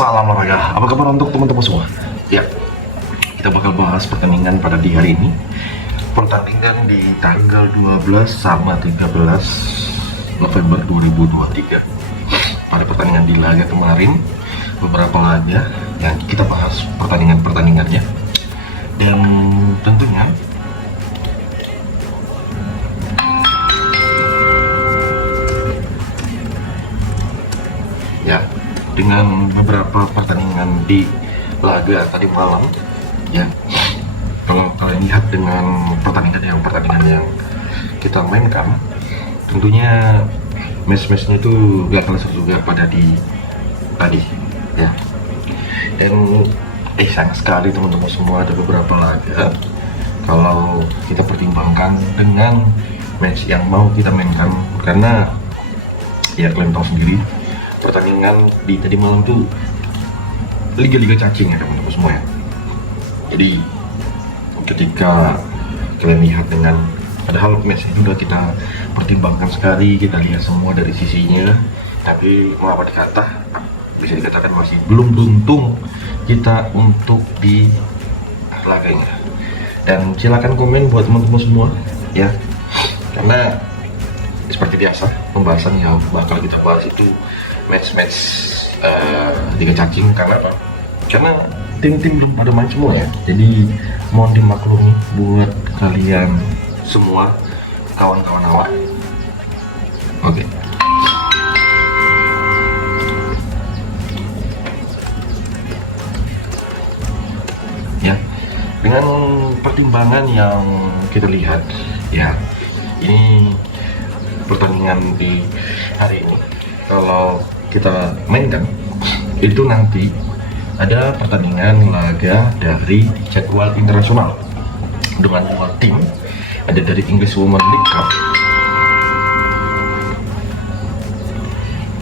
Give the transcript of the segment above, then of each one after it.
Salam olahraga, apa kabar untuk teman-teman semua? Ya, kita bakal bahas pertandingan pada di hari ini. Pertandingan di tanggal 12 sama 13 November 2023. Pada pertandingan di laga kemarin, beberapa laga yang kita bahas pertandingannya. Dan tentunya ya, dengan beberapa pertandingan di laga tadi malam, ya, kalau kalian lihat dengan pertandingan yang kita mainkan, tentunya match-matchnya itu gak kalah seru juga pada di tadi, ya. Dan sayang sekali teman-teman semua, ada beberapa laga kalau kita pertimbangkan dengan match yang mau kita mainkan, karena ya kalian tahu sendiri pertandingan di tadi malam tuh liga-liga cacing ya teman-teman semua ya. Jadi ketika kalian lihat dengan padahal match ini udah kita pertimbangkan sekali, kita lihat semua dari sisinya, tapi mengapa bisa dikatakan masih belum beruntung kita untuk di laganya. Dan silakan komen buat teman-teman semua ya, karena seperti biasa pembahasan yang bakal kita bahas itu match-match liga cacing. Karena apa? Karena tim-tim belum pada main semua ya, jadi mohon dimaklumi buat kalian semua, kawan-kawan awak. Oke. Ya, dengan pertimbangan yang kita lihat ya, ini pertandingan di hari ini kalau kita mainkan itu nanti ada pertandingan laga dari jadwal internasional dengan dua tim. Ada dari English Women League Cup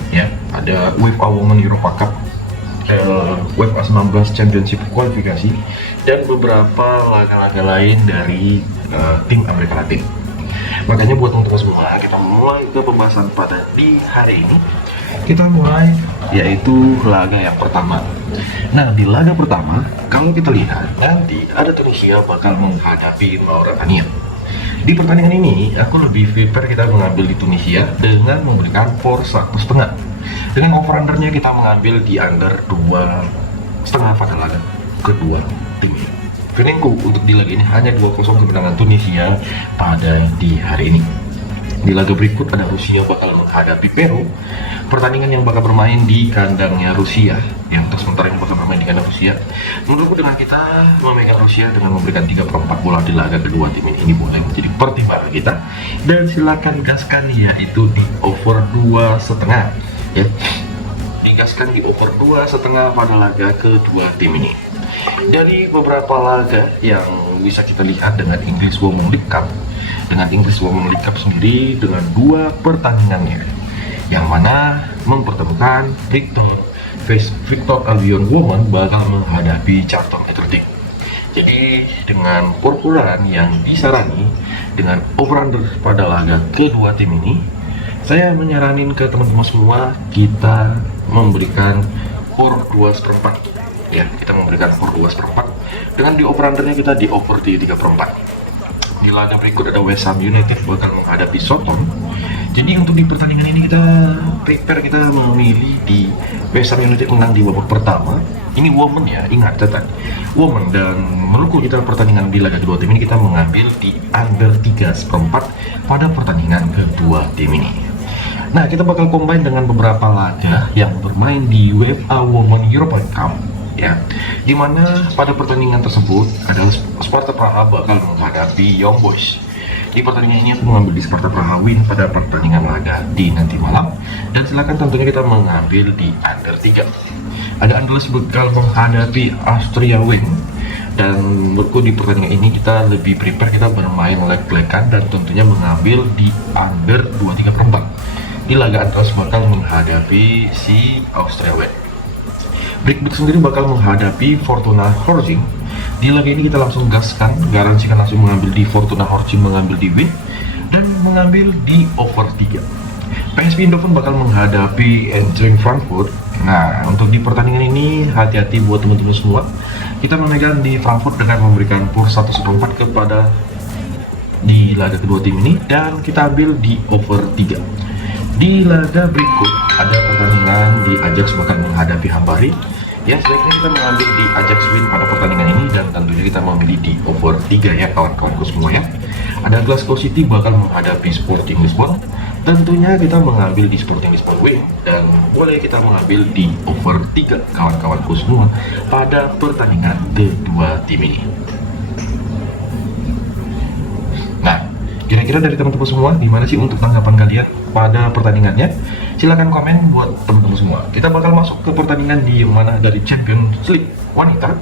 ya, ada UEFA Women Europa Cup, UEFA 19 Championship kualifikasi, dan beberapa laga-laga lain dari tim Amerika Latin. Makanya buat teman-teman semua, kita mulai ke pembahasan pada di hari ini. Kita mulai yaitu laga yang pertama. Nah, di laga pertama kalau kita lihat nanti ada Tunisia bakal menghadapi Mauritania. Di pertandingan ini aku lebih prepare kita mengambil di Tunisia dengan memberikan for 1,5. Dengan over-undernya kita mengambil di under 2,5 pada laga kedua tim ini. Feelingku untuk di laga ini hanya 2-0 kemenangan Tunisia pada di hari ini. Di laga berikut ada Rusia bakal menghadapi Peru. Pertandingan yang bakal bermain di kandangnya Rusia, yang sementara yang bakal bermain di kandang Rusia. Menurutku dengan kita memegang Rusia dengan memberikan 3/4 bola di laga kedua tim ini boleh menjadi pertimbangan kita. Dan silakan gaskan yaitu di over 2,5 ya. Digaskan di over 2,5 pada laga kedua tim ini. Dari beberapa laga yang bisa kita lihat dengan English Women League Cup, sendiri dengan dua pertandingannya, yang mana mempertemukan Victor Albion Women bakal menghadapi Charlton Athletic. Jadi dengan ukuran yang disarani dengan over-under pada laga kedua tim ini, saya menyaranin ke teman-teman semua kita memberikan for 2/4 ya. Kita memberikan for 2/4 dengan di over-undernya kita di over di 3/4. Di laga berikut ada West Ham United bakal menghadapi Soton. Jadi untuk di pertandingan ini kita memilih di West Ham United menang di babak pertama. Ini women ya, ingat catat women. Dan menurutku kita pertandingan di laga kedua tim ini kita mengambil di under 3/4 pada pertandingan kedua tim ini. Nah, kita bakal combine dengan beberapa laga yang bermain di UEFA Women Europa Cup ya, dimana pada pertandingan tersebut adalah Sparta Praha bakal menghadapi Young Boys. Di pertandingan ini aku mengambil di Sparta Praha win pada pertandingan laga di nanti malam, dan silakan tentunya kita mengambil di under 3. Ada Andalas bakal menghadapi Austria win, dan menurutku di pertandingan ini kita lebih prepare kita bermain leg-legan dan tentunya mengambil di under 2,3/4. Di laga Andalas bakal menghadapi si Austria win. Breakback sendiri bakal menghadapi Fortuna Horzing. Di laga ini kita langsung garansikan langsung mengambil di Fortuna Horzing, mengambil di win dan mengambil di over 3. PSV Eindhoven bakal menghadapi Eintracht Frankfurt. Nah, untuk di pertandingan ini hati-hati buat teman-teman semua. Kita memegang di Frankfurt dengan memberikan pur 1,4 kepada di laga kedua tim ini, dan kita ambil di over 3. Di laga berikut ada pertandingan di Ajax bakal menghadapi Hambari. Ya, sebaiknya kita mengambil di Ajax win pada pertandingan ini, dan tentunya kita memilih di over 3 ya kawan-kawanku semua ya. Ada Glasgow City bakal menghadapi Sporting Lisbon. Tentunya kita mengambil di Sporting Lisbon win, dan boleh kita mengambil di over 3 kawan-kawanku semua pada pertandingan kedua tim ini. Nah, kira-kira dari teman-teman semua, gimana sih untuk tanggapan kalian pada pertandingannya? Silahkan komen buat teman-teman semua. Kita bakal masuk ke pertandingan di mana dari Champions League wanita.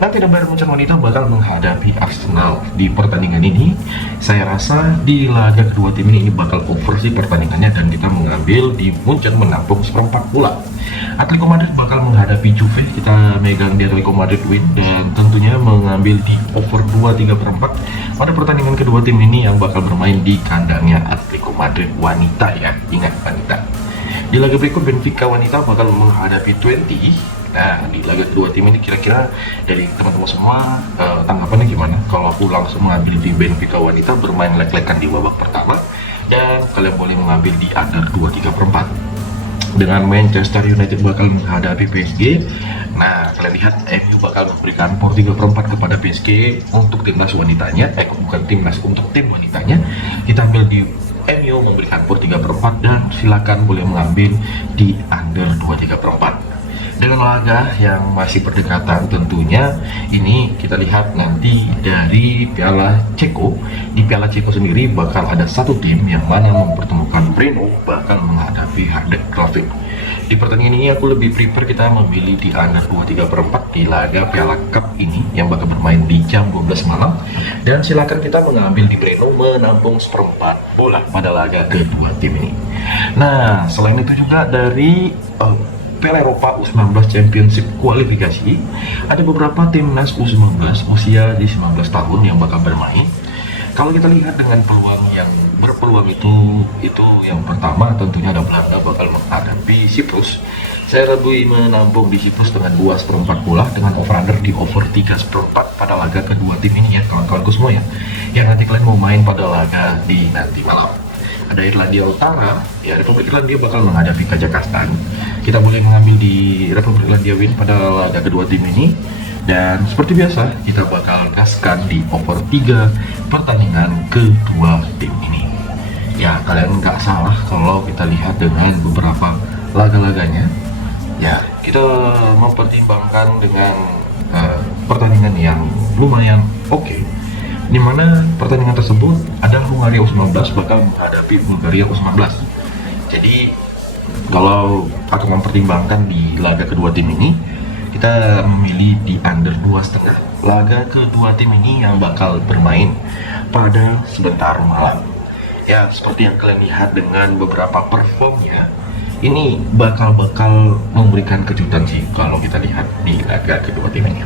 Nanti ada Bayern Munchen wanita bakal menghadapi Arsenal. Di pertandingan ini, saya rasa di laga kedua tim ini bakal over sih pertandingannya, dan kita mengambil di Munchen menampung seperempat bola. Atletico Madrid bakal menghadapi Juve. Kita megang di Atletico Madrid win, dan tentunya mengambil di over 2,3/4 pada pertandingan kedua tim ini yang bakal bermain di kandangnya Atletico Madrid wanita ya. Ingat, wanita. Di laga berikut Benfica wanita bakal menghadapi Twente. Nah, di laga kedua tim ini kira-kira dari teman-teman semua tanggapannya gimana kalau aku langsung mengambil di Benfica wanita bermain lek-lekan di babak pertama, dan kalian boleh mengambil di under 2,3/4. Dengan Manchester United bakal menghadapi PSG. Nah, kalian lihat MU bakal memberikan pur 3/4 kepada PSG untuk timnas wanitanya, bukan timnas, untuk tim wanitanya. Kita ambil di MU memberikan pur 3/4, dan silakan boleh mengambil di under 2,3/4. Dengan laga yang masih berdekatan tentunya, ini kita lihat nanti dari Piala Ceko. Di Piala Ceko sendiri bakal ada satu tim yang mana mempertemukan Breno bakal menghadapi Hajduk Grafik. Di pertandingan ini aku lebih prefer kita memilih di under 2,3/4 di laga Piala Cup ini yang bakal bermain di jam 12 malam, dan silakan kita mengambil di Breno menampung seperempat bola pada laga kedua tim ini. Nah, selain itu juga dari Piala Eropa U19 Championship kualifikasi, ada beberapa timnas U19 usia di 19 tahun yang bakal bermain. Kalau kita lihat dengan peluang yang berpeluang itu yang pertama tentunya ada Belanda bakal menghadapi Siprus. Saya lebih menampung di Siprus dengan 2,4 bola dengan over-under di over 3,4 pada laga kedua tim ini ya kawan-kawanku semua ya, yang nanti kalian mau main pada laga di nanti malam. Ada Irlandia Utara, ya Republik Irlandia bakal menghadapi Kazakhstan. Kita boleh mengambil di Republik Irlandia win pada laga kedua tim ini, dan seperti biasa kita bakal gaskan di over 3 pertandingan kedua tim ini. Ya, kalian nggak salah kalau kita lihat dengan beberapa laga-laganya. Ya, kita mempertimbangkan dengan pertandingan yang lumayan oke. Di mana pertandingan tersebut ada Hungaria U19 bakal menghadapi Bulgaria U19. Jadi kalau aku mempertimbangkan di laga kedua tim ini, kita memilih di under 2,5. Laga kedua tim ini yang bakal bermain pada sebentar malam. Ya, seperti yang kalian lihat dengan beberapa performnya, ini bakal memberikan kejutan sih kalau kita lihat di laga kedua tim ini.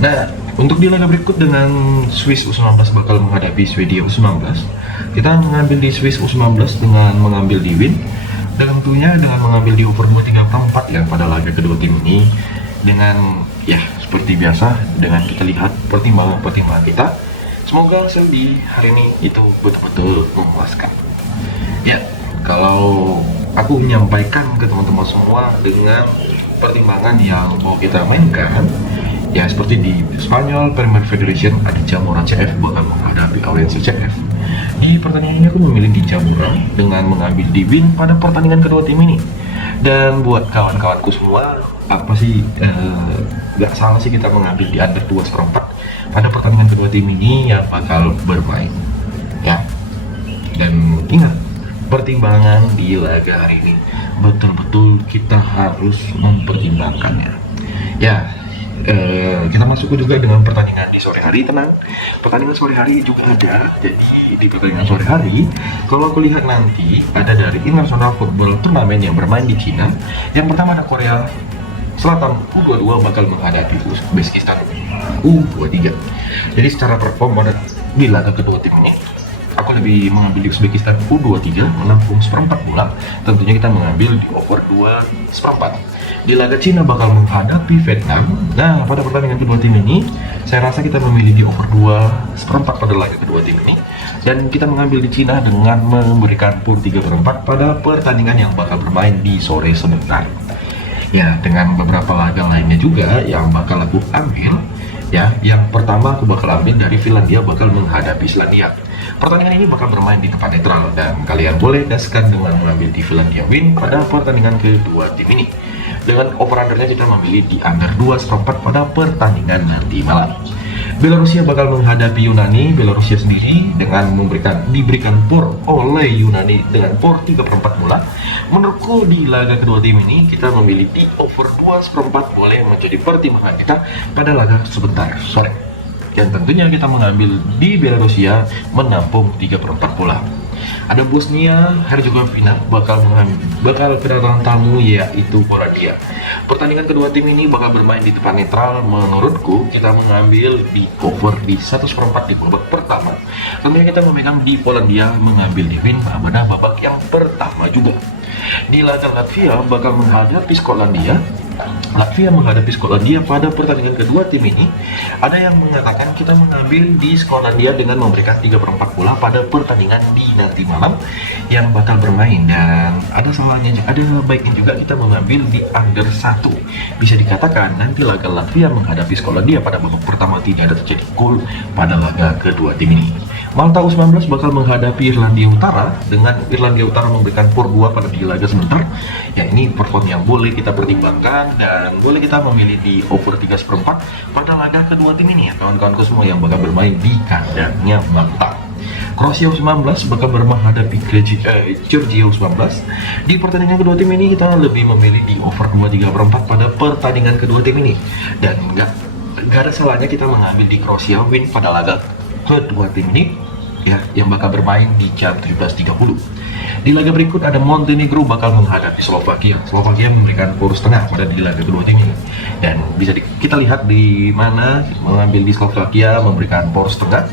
Nah, untuk di laga berikut dengan Swiss U19 bakal menghadapi Swedia U19, kita mengambil di Swiss U19 dengan mengambil di win, dan tentunya dengan mengambil di over 2,3/4 yang pada laga kedua tim ini. Dengan ya seperti biasa, dengan kita lihat pertimbangan kita, semoga hasil di hari ini itu betul-betul memuaskan. Ya, kalau aku menyampaikan ke teman-teman semua dengan pertimbangan yang mau kita mainkan, ya seperti di Spanyol Premier Federation ada Jamoran CF bakal menghadapi Aurense CF. Di pertandingan ini aku memilih di Jamoran dengan mengambil di win pada pertandingan kedua tim ini. Dan buat kawan-kawanku semua, apa sih nggak salah sih kita mengambil di under 2,4 pada pertandingan kedua tim ini yang bakal bermain ya. Dan ingat, pertimbangan di laga hari ini betul-betul kita harus mempertimbangkannya ya. Kita masuk juga dengan pertandingan di sore hari. Tenang, pertandingan sore hari juga ada. Jadi di pertandingan sore hari, kalau aku lihat nanti ada dari International Football Turnamen yang bermain di Cina. Yang pertama ada Korea Selatan U22 bakal menghadapi Uzbekistan U23. Jadi secara perform di laga kedua tim ini, aku lebih mengambil di Uzbekistan U23 menampung seperempat bola. Tentunya kita mengambil di over 2/4. Di laga Cina bakal menghadapi Vietnam. Nah, pada pertandingan kedua tim ini, saya rasa kita memilih di over 2/4 pada laga kedua tim ini. Dan kita mengambil di Cina dengan memberikan PUR 3/4 pada pertandingan yang bakal bermain di sore sebentar. Ya, dengan beberapa laga lainnya juga yang bakal aku ambil. Ya, yang pertama aku bakal ambil dari Finlandia bakal menghadapi Islandia. Pertandingan ini bakal bermain di tempat netral dan kalian boleh gaskan dengan mengambil di Finlandia win pada pertandingan kedua tim ini. Dengan over-undernya kita memilih di under 2/4 pada pertandingan nanti malam. Belarusia bakal menghadapi Yunani. Belarusia sendiri dengan diberikan PUR oleh Yunani dengan PUR 3/4 bola. Menurutku di laga kedua tim ini kita memilih di over 2/4 boleh menjadi pertimbangan kita pada laga sebentar sore. Dan tentunya kita mengambil di Belarusia menampung 3/4 bola. Ada Bosnia Herzegovina bakal kedatangan tamu yaitu Polandia. Pertandingan kedua tim ini bakal bermain di tempat netral. Menurutku kita mengambil di over di 1/4 di babak pertama. Tentunya kita memegang di Polandia mengambil di win pada babak yang pertama juga. Di laga Latvia bakal menghadapi Skotlandia. Latvia menghadapi Skotlandia pada pertandingan kedua tim ini. Ada yang mengatakan kita mengambil di Skotlandia dengan memberikan 3/4 bola pada pertandingan di nanti malam yang bakal bermain, dan ada baiknya juga kita mengambil di under 1. Bisa dikatakan nanti laga Latvia menghadapi Skotlandia pada babak pertama tidak ada terjadi gol pada laga kedua tim ini. Malta U19 bakal menghadapi Irlandia Utara dengan Irlandia Utara memberikan PUR 2 pada di laga sebentar. Ya, ini perform yang boleh kita pertimbangkan dan boleh kita memilih di over 3/4 pada laga kedua tim ini ya kawan-kawanku semua yang bakal bermain di kandangnya Malta. Kroasia U19 bakal menghadapi Georgia U19. Di pertandingan kedua tim ini kita lebih memilih di over 2/3/4 pada pertandingan kedua tim ini, dan nggak ada salahnya kita mengambil di Kroasia win pada laga kedua tim ini ya yang bakal bermain di jam 17.30. Di laga berikut ada Montenegro bakal menghadapi Slovakia. Slovakia memberikan PUR setengah pada di laga kedua tim ini, dan bisa kita lihat di mana mengambil di Slovakia memberikan PUR setengah.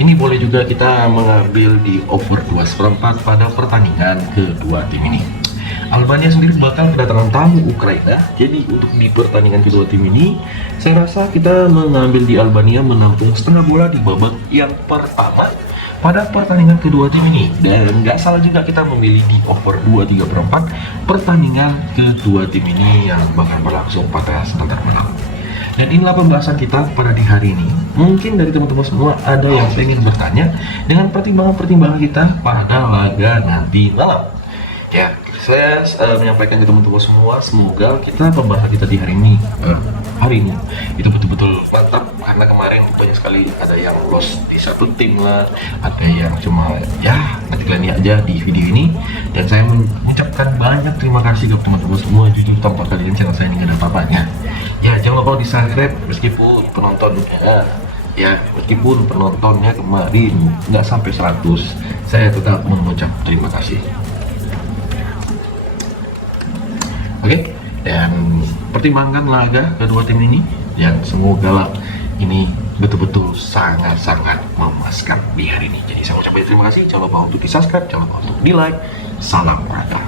Ini boleh juga kita mengambil di over 2/4 pada pertandingan kedua tim ini. Albania sendiri bakal kedatangan tamu Ukraina. Jadi untuk di pertandingan kedua tim ini, saya rasa kita mengambil di Albania menampung setengah bola di babak yang pertama pada pertandingan kedua tim ini. Dan nggak salah juga kita memilih di over 2/3/4 pertandingan kedua tim ini yang bakal berlangsung pada sebentar malam. Dan inilah pembahasan kita pada di hari ini. Mungkin dari teman-teman semua ada yang ingin bertanya dengan pertimbangan-pertimbangan kita pada laga nanti malam. Ya, saya menyampaikan ke teman-teman semua, semoga pembahasan kita di hari ini itu betul-betul mantap, karena kemarin banyak sekali ada yang lost di satu tim lah, ada yang cuma ya nanti kalian lihat aja di video ini. Dan saya mengucapkan banyak terima kasih ke teman-teman semua, jujur tanpa kalian channel saya ini nggak ada apa-apanya. Ya, jangan lupa di subscribe meskipun penontonnya kemarin nggak sampai 100, saya tetap mengucap terima kasih. Oke, dan pertimbangkan laga kedua tim ini, dan semoga lah ini betul-betul sangat-sangat memuaskan di hari ini. Jadi saya ucapkan terima kasih, jangan lupa untuk di subscribe, jangan lupa untuk di like. Salam olahraga.